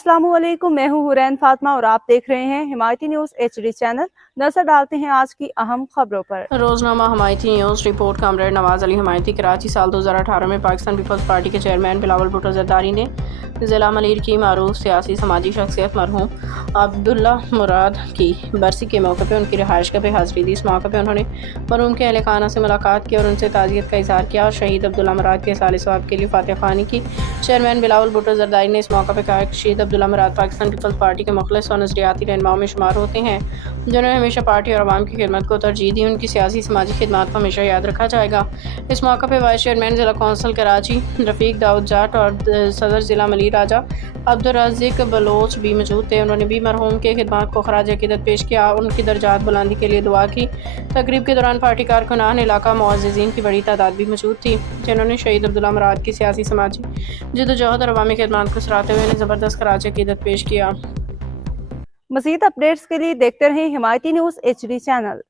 अस्सलाम वालेकुम, मैं हूँ हुरैन फातिमा और आप देख रहे हैं हिमायती न्यूज़ HD चैनल। नजर डालते हैं आज की अहम खबरों पर। रोजनामा Himayati news report. Comrade Nawaz Ali Himayati Karachi. साल 2018 में पाकिस्तान पीपल्स पार्टी के चेयरमैन बिलावल भुट्टो जरदारी ने ज़िला मलीर की मारूफ सियासी समाजी शख्सियत मरहूम अब्दुल्ला मुराद की बरसी के मौके पर उनकी रिहाइशगाह पे हाज़िरी दी। इस मौके पर उन्होंने मरहूम के अहल खाना से मुलाकात की और उनसे ताज़ियत का इज़हार किया और शहीद अब्दुल्ला मुराद के साले सवाब के लिए फातिहा ख़्वानी की। चेयरमैन बिलावल भुट्टो जरदारी ने इस मौके पर कहा कि शहीद अब्दुल्ला मुराद पाकिस्तान पीपल्स पार्टी के मुखलिस और नज़रियाती रहनुमाओं में शुमार होते हैं, जिन्होंने हमेशा पार्टी और आवाम की खिदमत को तरजीह दी। उनकी सियासी समाजी खिदमत को हमेशा याद रखा जाएगा। इस मौके पर वाइस चेयरमैन ज़िला कौंसिल कराची रफ़ीक दाऊद जाट और सदर ज़िला मलीर राजा अब्दुल रज़ीक बलोच भी मौजूद थे। उन्होंने भी मरहूम के खिदमत को खराज अक़ीदत पेश किया और उनकी दर्जात बुलंदी के लिए दुआ की। तकरीब के दौरान पार्टी कारकुनान, इलाका मुअज़्ज़िज़ीन की बड़ी तादाद भी मौजूद थी, जिन्होंने शहीद अब्दुल्ला मुराद की सियासी समाजी जद्दोजहद और अवामी खिदमत को सराहते हुए ज़बरदस्त खराज अक़ीदत पेश किया। मज़ीद अपडेट्स के लिए देखते रहें हिमायती न्यूज़ HD चैनल।